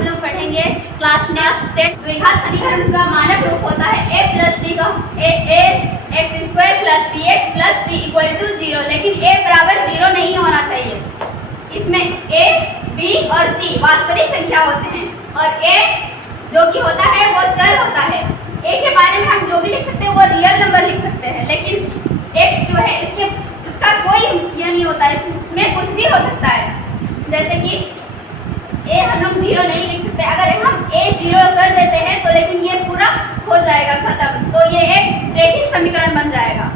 हम लोग पढ़ेंगे क्लास नेक्स्ट द्विघात समीकरण का मानक रूप होता है a प्लस b का a x square plus bx plus c equal to 0, लेकिन a बराबर 0 नहीं होना चाहिए। इसमें a, b और c वास्तविक संख्या होते हैं और a जो कि होता है वो चर होता है। a के बारे में हम जो भी लिख सकते हैं वो रियल नंबर लिख सकते हैं, लेकिन x जो है इसका कोई ये नहीं होता, इसमें कुछ भी हो सकता है। जैसे कि a हम लोग 0 नहीं लिख सकते, अगर हम a 0 कर देते हैं तो लेकिन ये पूरा हो जाएगा खत्म, तो ये एक रैखिक समीकरण बन जाएगा।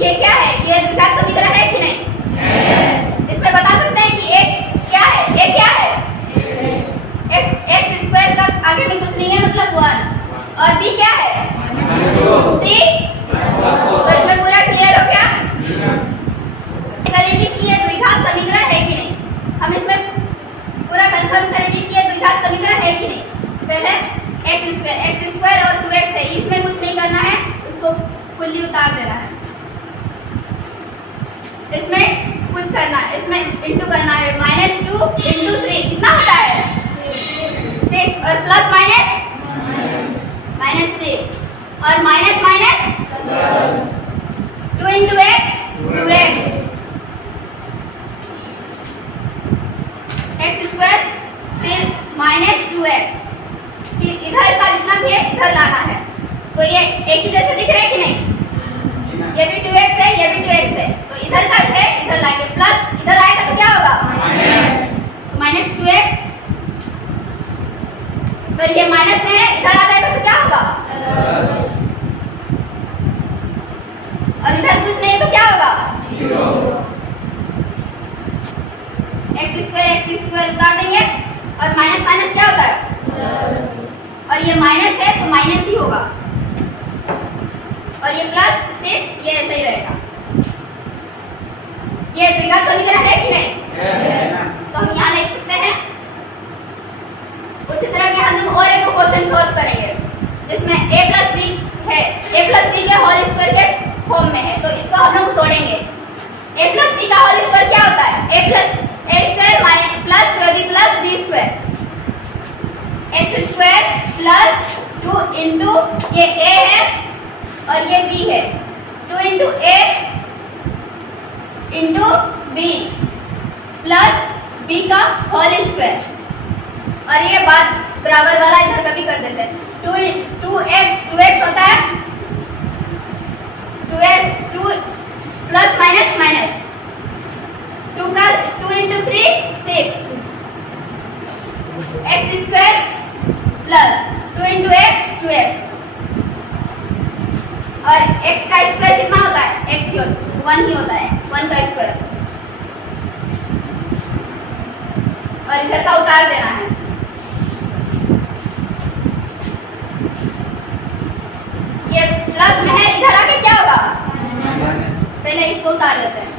ये क्या है? ये द्विघात समीकरण है कि नहीं? इसमें बता सकते हैं कि a क्या है? a क्या है? x स्क्वायर का आगे में कुछ नहीं है मतलब 1, और b क्या है? c। तो इसमें पूरा क्लियर हो गया? करेंगे कि ये द्विघात समीकरण है कि नहीं, हम इसमें पूरा कंफर्म करेंगे कि ये द्विघात समीकरण है कि नहीं। पहले x स्क्वायर और 2x है, इसमें कुछ नहीं करना है, इसको फुल्ली उतार देना है। इसमें कुछ करना है, इसमें इंटू करना है, -2 × 3 कितना होता है? 6 और प्लस माइनस -6 और minus 2 × x 2x x square फिर -2x, फिर इधर का जितना भी है इधर लाना है। तो ये एक ही जैसे दिख रहे हैं कि नहीं? ये भी 2x है, ये भी 2x है, तो इधर का है इधर लाएंगे, प्लस इधर आएगा तो क्या होगा? -2x। तो ये माइनस में है, इधर आ जाएगा तो क्या होगा? और इधर कुछ नहीं है तो क्या होगा? 0। x स्क्वायर उतार देंगे और माइनस क्या होता है? और ये माइनस है तो माइनस ही होगा, और ये प्लस 6 ये ऐसे ही रहेगा। ये द्विघात समीकरण है कि नहीं? तो हम यहाँ लिख सकते हैं। उसी तरह के हम लोग और एक क्वेश्चन सॉल्व करेंगे जिसमें a प्लस b है, a प्लस b के होल स्क्वायर के फॉर्म में है, तो इसको हम लोग तोड़ेंगे। a प्लस b का होल स्क्वायर क्या होता है? a square plus 2ab plus b square, x square plus 2 into ये a है और ये b है, 2 into a into b plus b का होल स्क्वायर, और ये बात बराबर वाला इधर का भी कर देते हैं। 2x होता है 2 plus minus 2 into 3 6, x square plus 2 into x 2x, और x का स्क्वायर कितना होता है? x 1 ही होता है, 1 का स्क्वायर, और इधर का उतार देना है। ये प्लस में है, इधर आके क्या होगा? पहले इसको उतार लेते हैं,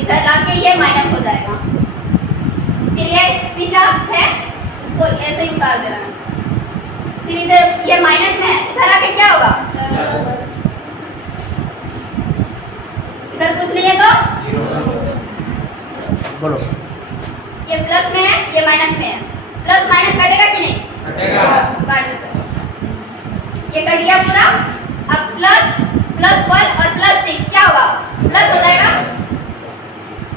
इधर आके ये माइनस हो जाएगा, फिर ये सीधा है उसको ऐसे ही उतार देना है, फिर इधर ये माइनस में है, इधर आके क्या होगा? इधर कुछ नहीं है तो बोलो, ये प्लस में है ये माइनस में है, प्लस माइनस कटेगा कि नहीं? कटेगा, काट देते हैं। ये कट गया पूरा। अब प्लस 1 और प्लस 6 क्या होगा? प्लस हो जाएगा,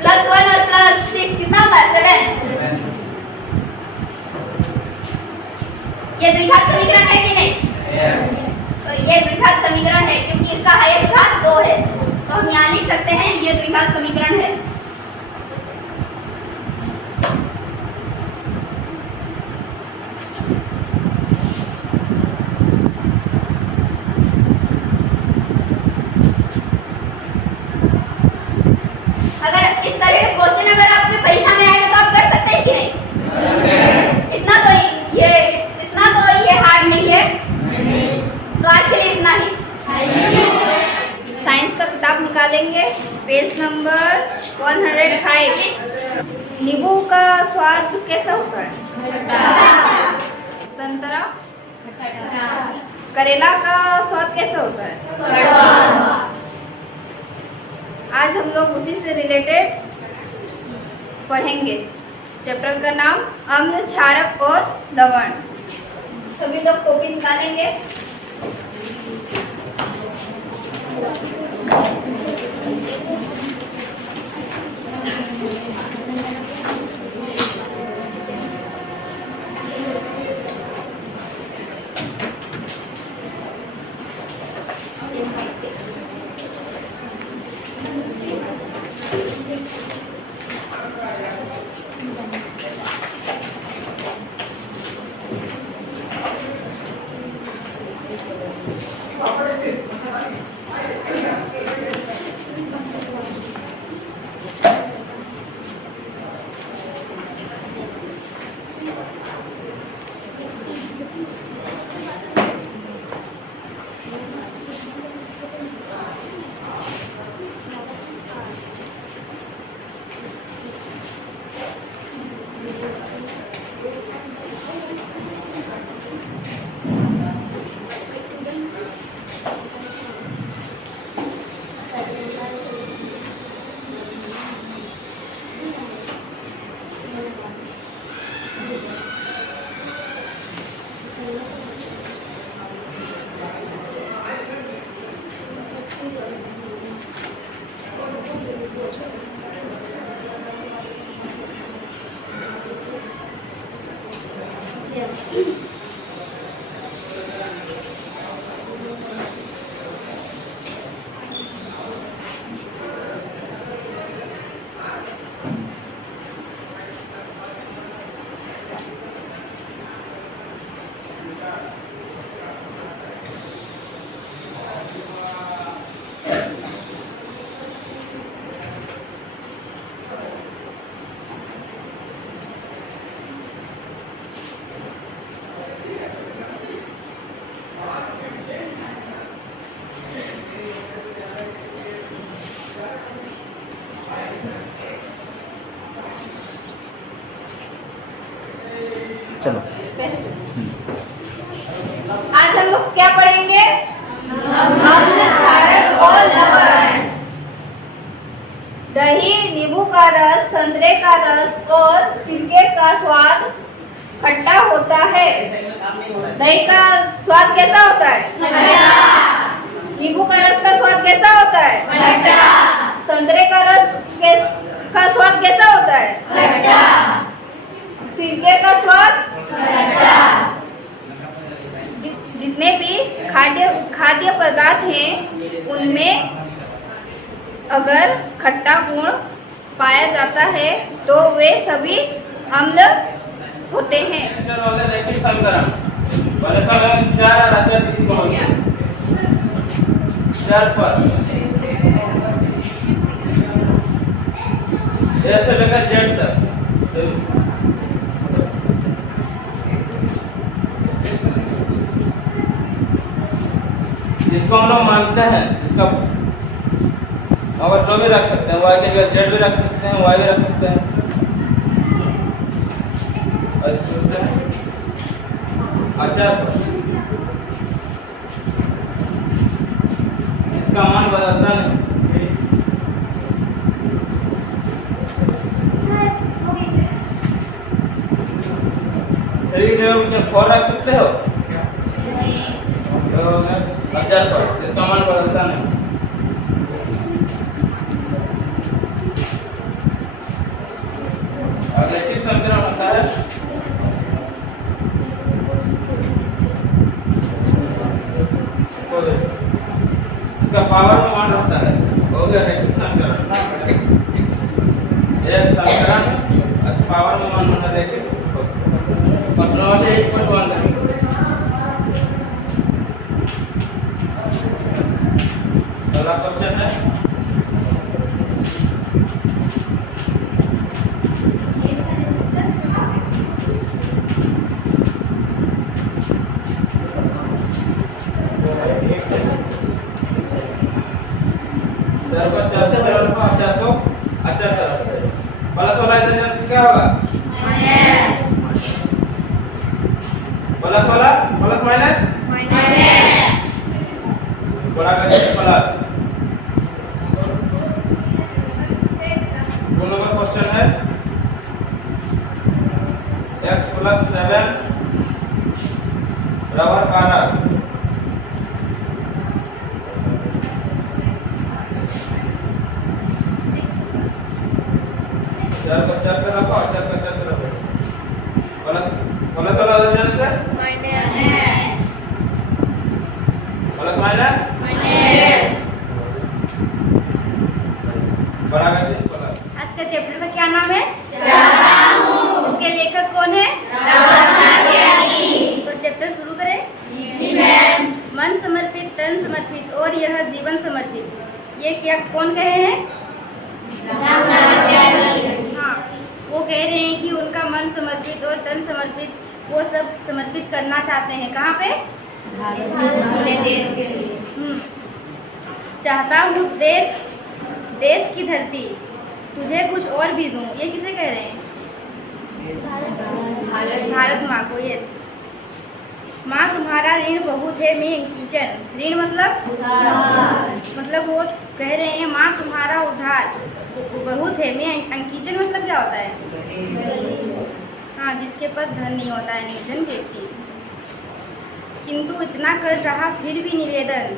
+1 और +6 कितना होता है? 7। ये द्विघात समीकरण है कि नहीं? तो ये द्विघात समीकरण है क्योंकि इसका हाईएस्ट घात 2 है, तो हम यहाँ लिख सकते हैं ये द्विघात समीकरण है। Page number 105। नींबू का स्वाद कैसा होता है? खट्टा। संतरा खट्टा। करेला का स्वाद कैसा होता है? कड़वा। आज हम लोग उसी से रिलेटेड पढ़ेंगे। चैप्टर का नाम अम्ल, क्षारक और लवण। सभी लोग कॉपी निकालेंगे। चलो। आज हम लोग क्या पढ़ेंगे? अम्ल, क्षारक और लवण। दही, नींबू का रस, संतरे का रस और सिरके का स्वाद खट्टा होता है। दही का स्वाद कैसा होता है? नींबू का रस का स्वाद कैसा होता है? संतरे का रस का स्वाद कैसा होता है? सिरके का स्वाद जितने भी खाद्य पदार्थ हैं उनमें अगर खट्टा गुण पाया जाता है तो वे सभी अम्ल होते हैं। ऐसे लेकर जेड तक जिसको हम लोग मानते हैं, इसका अगर जो भी रख सकते हैं, वाई के जगह जेड भी रख सकते हैं, वाई भी रख सकते हैं। और अचार इसका मान बदलता नहीं। फोर रख सकते हो तो अचार पर इसका मान बदलता नहीं। अगले समीकरण होता है इसका पावर में मान होता है। हो गया रैखिक समीकरण। एक समीकरण पावर में मान होना रैखिक वाले 1.1 अगला क्वेश्चन है प्लस वाला इधर क्या होगा? प्लस वाला प्लस माइनस बड़ा करके प्लस। 2 नंबर क्वेश्चन है x प्लस 7 बराबर 12। चार को चार तरफ रखो, चार को चार तरफ रखो। प्लस प्लस वाला हो जाने से प्लस माइनस बड़ा का चीज प्लस। आज का चैप्टर का क्या नाम है? इसके लेखक कौन है? तो चैप्टर शुरू करें। मन समर्पित, तन समर्पित और यह जीवन समर्पित, ये क्या कौन कहे हैं? हाँ, वो कह रहे हैं कि उनका मन समर्पित और तन समर्पित, वो सब समर्पित करना चाहते हैं। कहाँ पे? अपने देश के लिए। चाहता हूँ देश की धरती तुझे कुछ और भी दूं, ये किसे कह रहे हैं? भारत माँ को। यस। माँ तुम्हारा ऋण बहुत है मैं अंकिचन। ऋण मतलब वो कह रहे हैं माँ तुम्हारा उधार बहुत है मैं अंकिचन मतलब क्या होता है? हाँ, जिसके पास धन नहीं होता है, निर्धन व्यक्ति। किंतु इतना कर रहा फिर भी निवेदन,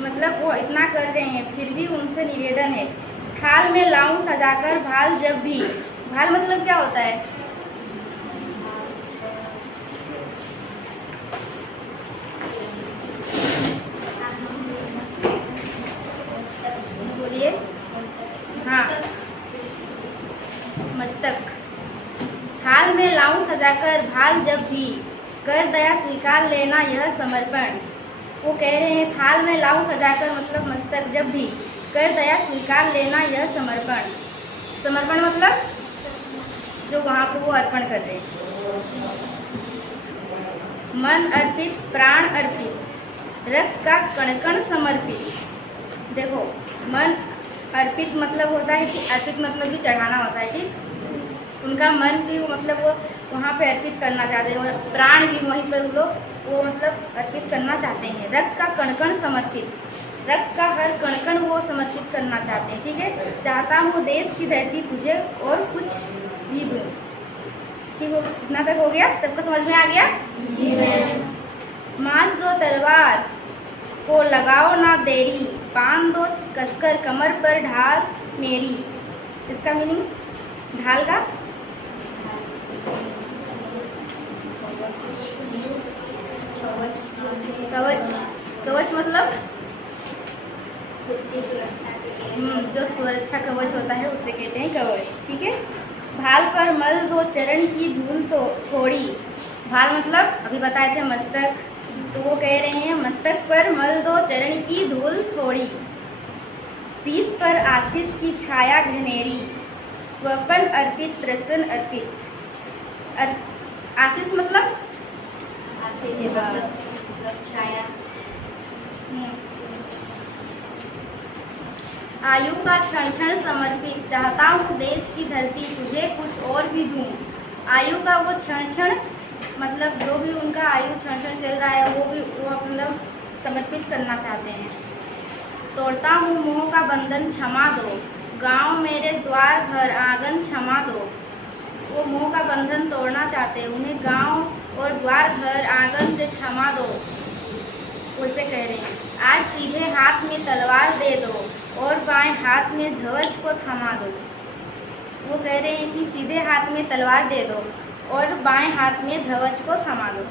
मतलब वो इतना कर रहे हैं फिर भी उनसे निवेदन है। थाल में लाऊं सजाकर भाल जब भी। भाल मतलब क्या होता है? बोलिए। हाँ, मस्तक। थाल में लाऊं सजाकर भाल जब भी, कर दया स्वीकार लेना यह समर्पण। वो कह रहे हैं थाल में लाऊं सजाकर मतलब मस्तक जब भी, कर दया स्वीकार लेना यह समर्पण। समर्पण मतलब जो वहाँ पे वो अर्पण कर रहे हैं। मन अर्पित, प्राण अर्पित, रक्त का कण कण समर्पित। देखो, मन अर्पित मतलब होता है कि अर्पित मतलब भी चढ़ाना होता है कि उनका मन भी मतलब वो वहाँ पे अर्पित करना चाहते हैं, और प्राण भी वहीं पर वो मतलब अर्पित करना चाहते हैं। रक्त का कण कण समर्पित, रक्त का हर कण कण वो समर्पित करना चाहते हैं। ठीक है। चाहता हूँ देश की धरती तुझे और कुछ भी दूँ। ठीक हो, इतना तक हो गया? सबको समझ में आ गया? मांस दो तलवार को लगाओ ना देरी, बांध दो कसकर कमर पर ढाल मेरी। इसका मीनिंग ढाल का कवच। कवच मतलब जो सुरक्षा कवच होता है उसे कहते हैं कवच। ठीक है। भाल पर मल दो चरण की धूल तो थोड़ी। भाल मतलब अभी बताए थे मस्तक, तो वो कह रहे हैं मस्तक पर मल दो चरण की धूल थोड़ी, शीश पर आशीष की छाया घनेरी, स्वपन अर्पित प्रसन्न अर्पित। आशीष मतलब छाया। आयु का क्षण क्षण समर्पित, चाहता हूँ देश की धरती तुझे कुछ और भी दूँ। आयु का वो क्षण क्षण मतलब जो भी उनका आयु क्षण क्षण चल रहा है वो मतलब समर्पित करना चाहते हैं। तोड़ता हूँ मोह का बंधन क्षमा दो, गांव मेरे द्वार घर आंगन क्षमा दो। वो मोह का बंधन तोड़ना चाहते हैं, उन्हें गांव और द्वार घर आंगन से क्षमा दो। उसे कह रहे हैं आज सीधे हाथ में तलवार दे दो और बाएं हाथ में ध्वज को थमा दो। वो कह रहे हैं कि सीधे हाथ में तलवार दे दो और बाएं हाथ में ध्वज को थमा दो।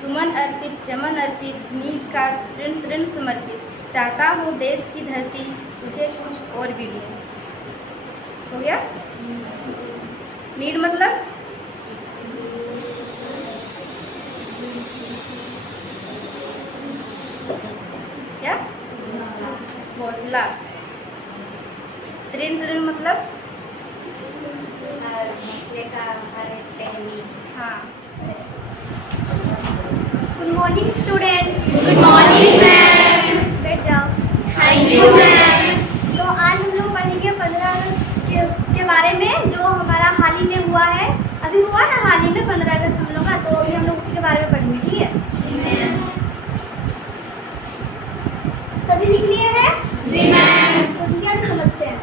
सुमन अर्पित, चमन अर्पित, नीक का तृण तृण समर्पित, चाहता हूँ देश की धरती तुझे कुछ और भी दूँ। हो गया? नीड मतलब क्या? हौसला। तृण तृण मतलब मसले का हर पहली। हाँ। Good morning students. Good morning ma'am. बैठ जाओ। Thank you ma'am. तो आज हम लोग पढ़ेंगे 15 अगस्त के बारे में, जो हमारा हाल ही में हुआ है। अभी हुआ ना हाल ही में 15 अगस्त हम लोग का, तो अभी हम लोग उसके बारे में पढ़ेंगे। ठीक है? सभी लिख लिए हैं? जी मैम। तो ठीक है, समझते हैं।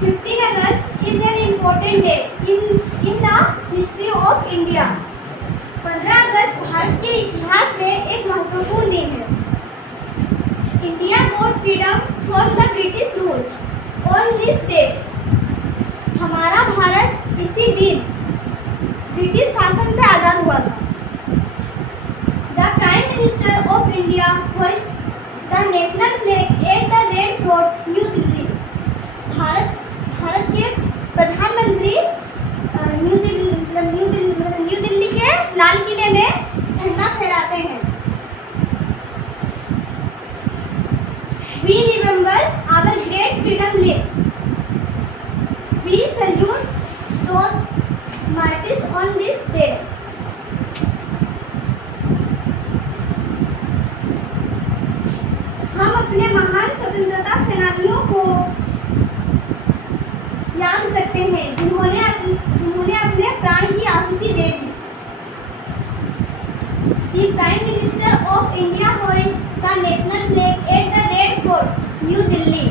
15 अगस्त is an important day in इसी दिन ब्रिटिश शासन से आज़ाद हुआ था। The prime minister of India hoist the national flag at the red fort new Delhi. Bharat के प्रधानमंत्री न्यू दिल्ली के लाल किले में झंडा फहराते हैं। We remember our great freedom leagues. We salute those martyrs on this day. हम अपने महान स्वतंत्रता सेनानियों को याद करते हैं जिन्होंने अपने प्राण की आहुति दे दी। The Prime Minister of India hoists the national flag at the Red Fort, New Delhi.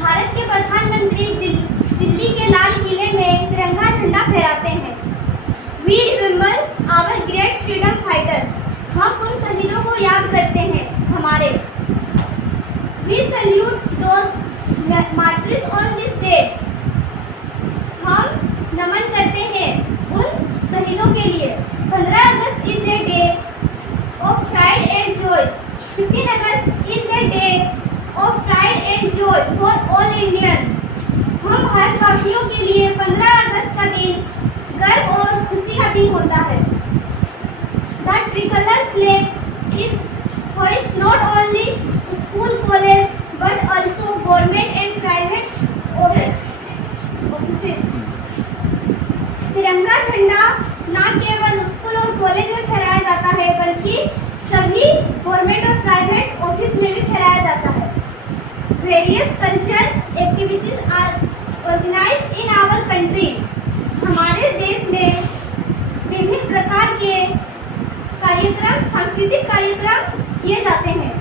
Bharat के प्रधानमंत्री दिल्ली के लाल किले में तिरंगा झंडा फहराते हैं। We remember our great freedom fighters. हम उन शहीदों को याद करते हैं हमारे। We salute those martyrs on this day. हम नमन करते हैं उन शहीदों के लिए। 15 अगस्त is a day of pride and joy. 15 August is a day of pride and joy for all Indians. हम भारतवासियों के लिए 15 अगस्त का दिन गर्व और खुशी का दिन होता है। The tricolor flag is hoisted not only school, college, but also government and private offices. तिरंगा झंडा न केवल स्कूल और कॉलेज में फहराया जाता है बल्कि सभी गवर्नमेंट और प्राइवेट ऑफिस में भी फहराया जाता है। Various culture activities are organized in our country. हमारे देश में विभिन्न प्रकार के कार्यक्रम, सांस्कृतिक कार्यक्रम किए जाते हैं।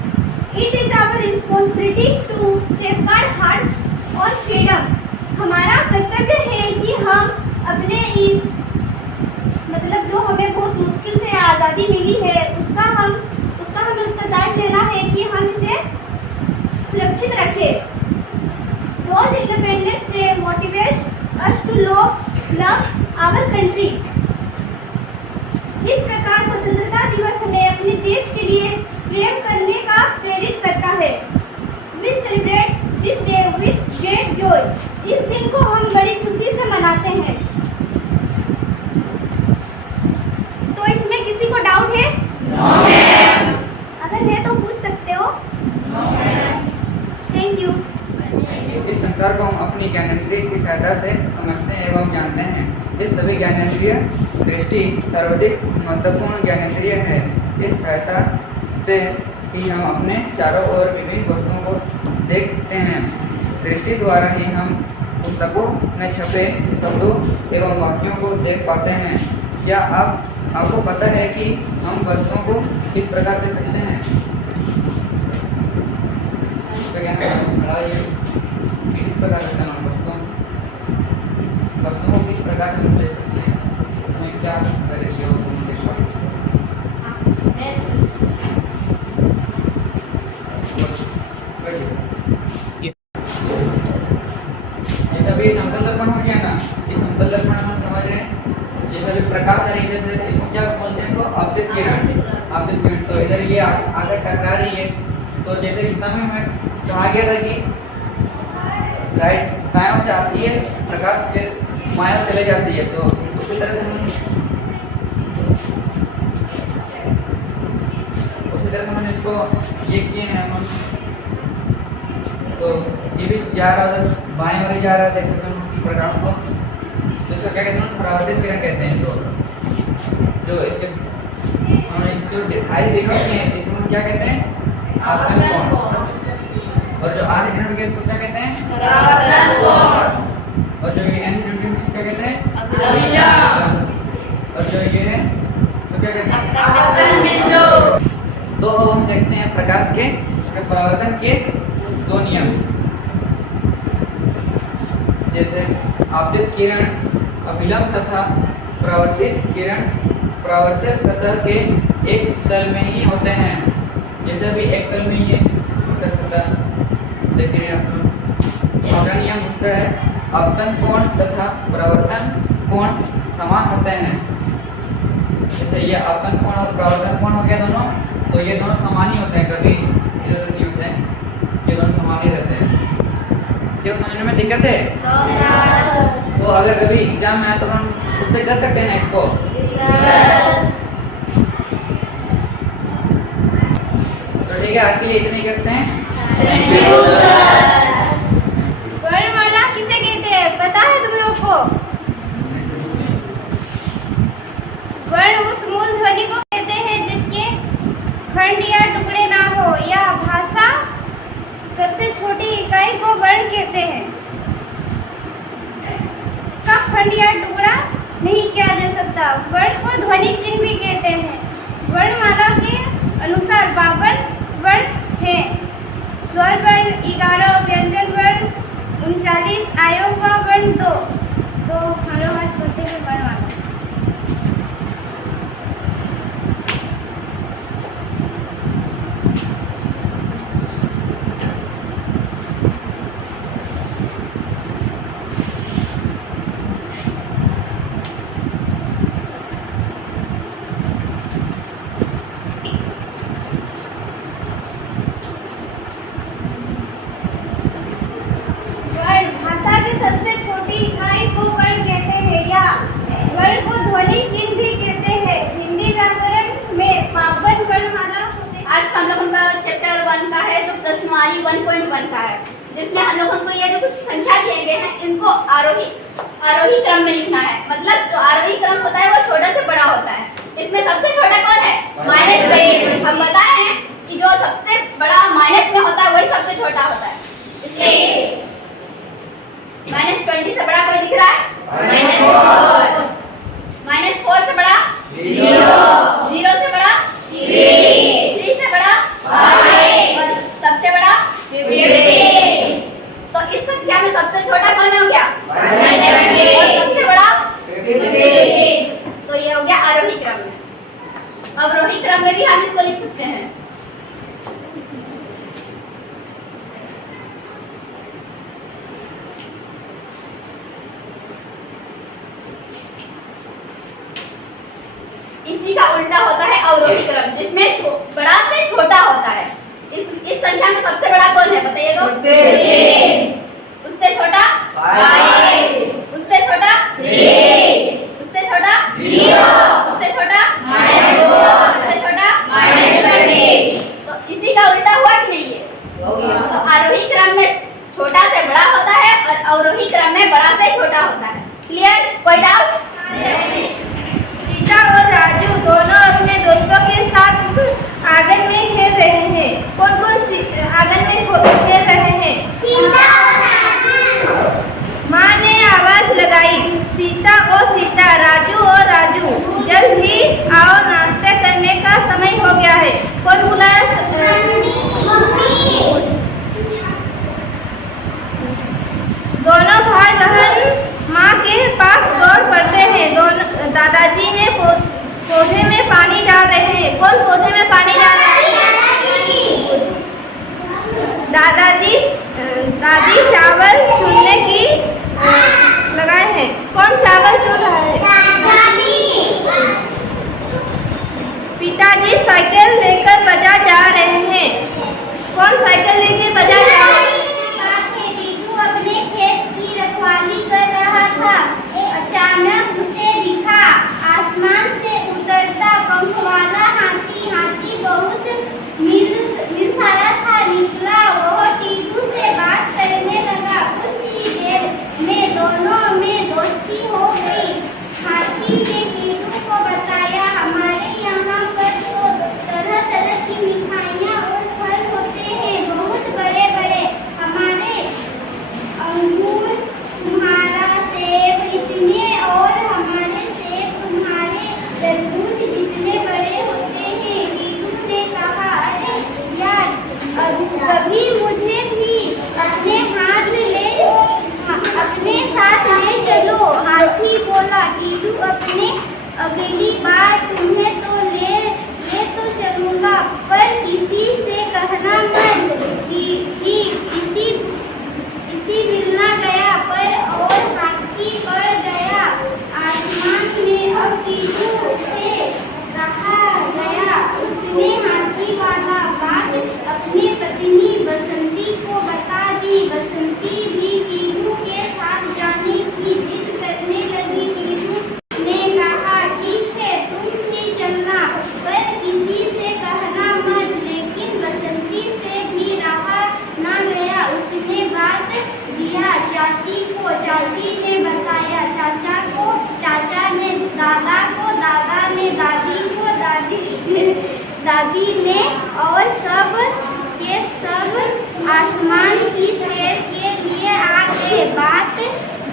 It is our responsibility to safeguard heart और फ्रीडम। हमारा कर्तव्य है कि हम अपने इस जो हमें बहुत मुश्किल से आज़ादी मिली है उसका हमें उत्तरदायित्व लेना है कि हम इसे सुरक्षित रखें। Those Independence Day motivates us to love our country. इस प्रकार स्वतंत्रता दिवस हमें अपने देश के लिए प्रेम करने का प्रेरित करता है। We celebrate this day with great joy. इस दिन को हम बड़ी खुशी से मनाते हैं। तो इसमें किसी को डाउट है? अगर है तो पूछ सकते हो। Thank you. इस संसार को हम अपनी ज्ञानेंद्रिय की सहायता से समझते हैं एवं जानते हैं। इस सभी ज्ञानेंद्रिय दृष्टि सर्वाधिक महत्वपूर्ण ज्ञानेंद्रिय है। इस सहायता से ही हम अपने चारों ओर विभिन्न वस्तुओं को देखते हैं। दृष्टि द्वारा ही हम पुस्तकों में छपे शब्दों एवं वाक्यों को देख पाते हैं। क्या आपको पता है कि हम वस्तुओं को किस प्रकार देख सकते हैं? किस प्रकार से हम वस्तुओं को किस प्रकार से देख सकते हैं? उसमें क्या अगर ये हो तो देख पाते ये सभी समतल दर्पण हो गया ना। ये समतल दर्पण हम समझ रहे हैं। ये सभी प्रकाश आ रही है, जैसे क्या बोलते हैं, आपतित किरण। तो इधर ये आकर टकरा रही है। तो जैसे कितना में कहा गया था कि राइट दाएं से आती है प्रकाश, फिर माया चले जाती है। तो उसी तरह से हम इसको ये किए हैं हम। तो ये भी जा रहा है बाएं ओर जा रहा है, देख सकते हैं प्रकाश को। तो इसको क्या कहते हैं? परावर्तित किरण कहते हैं। तो जो इसके हमने जो आई डिनोट किए हैं इसको हम क्या कहते हैं? आपतन कोण। और जो आर डिनोट किए इसको क्या कहते हैं? परावर्तन कोण। और जो ये एन डिनोट किए इसको क्या कहते हैं? अभिलंब। और जो ये है तो क्या कहते हैं? आपतन बिंदु। तो अब हम देखते हैं प्रकाश के परावर्तन के दो नियम। जैसे आपतित किरण अभिलंब तथा परावर्तित किरण परावर्तित सतह के एक तल में ही होते हैं। जैसे भी एक तल में ये सतह देखिए आप लोग। अगला नियम उसका है आपतन कोण तथा परावर्तन कोण समान होते हैं। जैसे ये आपतन कोण और परावर्तन कोण हो गया दोनों, तो ये दोनों समान ही होते हैं, कभी इधर नहीं होते हैं, ये दोनों समान ही रहते हैं। जो समझने में दिक्कत है तो अगर कभी एग्जाम में आए तो हम उससे कर सकते हैं ना इसको। तो ठीक है, आज के लिए इतने ही करते हैं। वर्णमाला किसे कहते हैं पता है तुम लोग को? वर्ण उस मूल ध्वनि को कहते हैं जिसके खंड या टुकड़े ना हो, या भाषा सबसे छोटी इकाई को वर्ण कहते हैं। का खंड या टुकड़ा नहीं किया जा सकता। वर्ण को ध्वनि चिन्ह भी कहते हैं। वर्णमाला के अनुसार 52 वर्ण हैं। स्वर वर्ण 11, व्यंजन वर्ण 39, आयोग व वर्ण 2। तो हम लोग आज पढ़ते हैं वर्णमाला। वर्ण भाषा की सबसे छोटी इकाई को वर्ण कहते हैं, या वर्ण को ध्वनि चिन्ह भी कहते हैं। हिंदी व्याकरण में 52 वर्णमाला होते हैं। आज का हम लोगों का चैप्टर 1 का है, जो प्रश्नवाली 1.1 का है, जिसमें हम लोगों को ये जो कुछ संख्या दिए गए हैं इनको आरोही क्रम में लिखना है। मतलब जो आरोही क्रम होता है वो छोटे से बड़ा होता है। इसमें सबसे छोटा कौन है? -20। हम बताए हैं कि जो सबसे बड़ा माइनस में होता है वही सबसे छोटा होता है। इसलिए -20 से बड़ा कोई दिख रहा है? -4। -4 से बड़ा 0। 0 से बड़ा 3 से बड़ा 5 और सबसे बड़ा 50। तो इस संख्या में सबसे छोटा कौन हो गया? और सबसे बड़ा 50। तो ये हो गया आरोही क्रम में। अवरोही क्रम में भी हम इसको लिख सकते हैं। इसी का उल्टा होता है अवरोही क्रम, जिसमें बड़ा से छोटा होता है। इस संख्या में सबसे बड़ा कौन है बताइए तो? 3। उससे छोटा 5। उससे छोटा 3। उससे छोटा 0। उससे छोटा -4। उससे छोटा -20। तो इसी का उल्टा हुआ कि नहीं है? तो आरोही क्रम में छोटा से बड़ा होता है और अवरोही क्रम में बड़ा से छोटा होता है। क्लियर? कोई डाउट? सीता और राजू दोनों अपने दोस्तों के साथ आंगन में खेल रहे हैं। कौन कौन आंगन में खेल रहे हैं? सीता और राजू। माँ ने आवाज लगाई, सीता ओ सीता, राजू ओ राजू, जल्द ही आओ, नाश्ता करने का समय हो गया है। कौन बुलाया? दोनों भाई बहन माँ के पास दौड़ पड़ते हैं। दोनों दादाजी ने पौधे में पानी डाल रहे हैं। कौन पौधे में पानी डाल रहे हैं? दादी चावल चुनने की लगाए हैं। कौन चावल चुन रहा है? पिताजी साइकिल लेकर बाजार जा रहे हैं। कौन साइकिल लेकर बाजार जा रहे हैं? अपने खेत की रखवाली कर रहा था। अचानक उसे दिखा आसमान से उतरता पंख वाला हाथी। हाथी बहुत मिलसारा था। निकला वह टीटू से बात करने लगा। कुछ ही देर में दोनों में दोस्ती हो गई। हाथी ने टीटू को बताया, हमारे यहाँ पर तो तरह तरह की मिठाइयाँ और फल होते हैं, बहुत बड़े बड़े। हमारे अंगूर तुम्हारा सेब इतने, और हमारे सेब तुम्हारे तरबूज जितने बड़े होते हैं। टीटू ने कहा, अरे यार, कभी मुझे भी अपने साथ ले चलो। हाथी बोला, टीटू अपने अगली बार तुम्हें तो ले तो चलूंगा, पर किसी से कहना मत। इसी मिलना गया पर और हाथी पड़ गया। टीटू से कहा गया। उसने हाथी वाला बात अपनी पत्नी बसंती को बता दी। बसंती भी टीटू के साथ जाने की जिद करने लगी। टीटू ने कहा ठीक है तुम भी चलना, पर किसी से कहना मत। लेकिन बसंती से भी रहा ना गया। उसने बात दिया चाची को, चाची ने बताया चाचा को, चाचा ने दादा को, दादा ने दादी को, दादी ने, और सब के सब आसमान की सैर के लिए आ गए।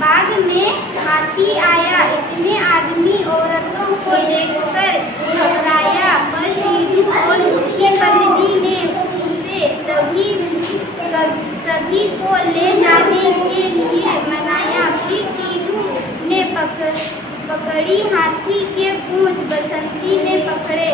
बाग में हाथी आया। इतने आदमी औरतों को देखकर घबराया, पर टीटू और उसकी पत्नी ने उसे सभी को ले जाने के लिए मनाया। फिर टीटू ने पकड़ी हाथी के पूंछ, बसंती ने पकड़े